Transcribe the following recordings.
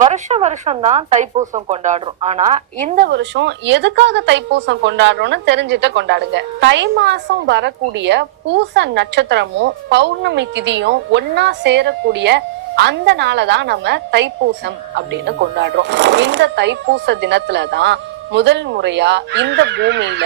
வருஷம் தான் தைப்பூசம் கொண்டாடுறோம். ஆனா இந்த வருஷம் எதுக்காக தைப்பூசம் கொண்டாடுறோம்னு தெரிஞ்சுட்டு கொண்டாடுங்க. தை மாசம் வரக்கூடிய பூச நட்சத்திரமும் பௌர்ணமி திதியும் ஒன்னா சேரக்கூடிய அந்த நாளைதான் நம்ம தைப்பூசம் அப்படின்னு கொண்டாடுறோம். இந்த தைப்பூச தினத்துலதான் முதல் முறையா இந்த பூமியில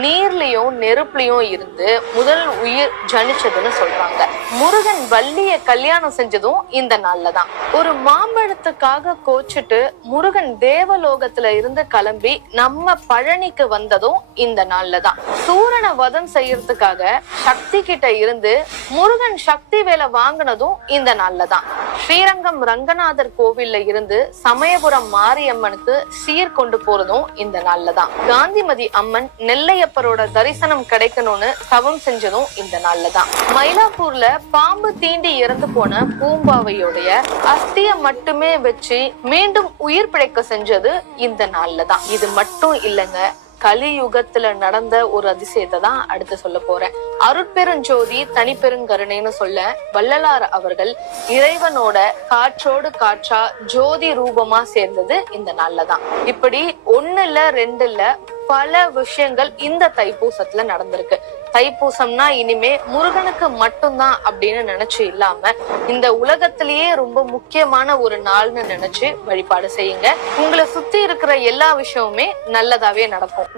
நீர்லயும் நெருப்புலயும் இருந்து முதல் உயிர் ஜனிச்சதுன்னு சொல்றாங்க. முருகன் வள்ளிய கல்யாணம் செஞ்சதும் இந்த நாள்லதான். ஒரு மாம்பழத்துக்காக கோச்சிட்டு முருகன் தேவலோகத்துல இருந்து கிளம்பி நம்ம பழனிக்கு வந்ததும் இந்த நாள்லதான். சூரனை வதம் செய்யறதுக்காக சக்தி கிட்ட இருந்து முருகன் சக்தி வேலை வாங்கினதும் இந்த நாள்லதான். ஸ்ரீரங்கம் ரங்கநாதர் கோவில்ல இருந்து சமயபுரம் மாரியம்மனுக்கு சீர் கொண்டு போறதும் இந்த நாள்லதான். காந்திமதி அம்மன் நெல்லையப்பரோட தரிசனம் கிடைக்கணும்னு தவம் செஞ்சதும் இந்த நாள்லதான். மயிலாப்பூர்ல பாம்பு தீண்டி இறந்து போன பூம்பாவையோடைய அஸ்திய மட்டுமே வச்சு மீண்டும் உயிர் பிழைக்க செஞ்சது இந்த நாள்லதான். இது மட்டும் இல்லைங்க, கலியுகத்துல நடந்த ஒரு அதிசயத்தை தான் அடுத்து சொல்ல போறேன். அருட்பெருஞ்சோதி தனிப்பெருங்கருணைன்னு சொல்ல வள்ளலார் அவர்கள் இறைவனோட காற்றோடு காற்றா ஜோதி ரூபமா சேர்ந்தது இந்த நாள்லதான். இப்படி ஒண்ணு இல்ல ரெண்டு இல்ல பல விஷயங்கள் இந்த தைப்பூசத்துல நடந்திருக்கு. தைப்பூசம்னா இனிமே முருகனுக்கு மட்டும்தான் அப்படின்னு நினைச்சு இல்லாம இந்த உலகத்திலேயே ரொம்ப முக்கியமான ஒரு நாள்னு நினைச்சு வழிபாடு செய்யுங்க. உங்களை சுத்தி இருக்கிற எல்லா விஷயமுமே நல்லதாவே நடக்கும்.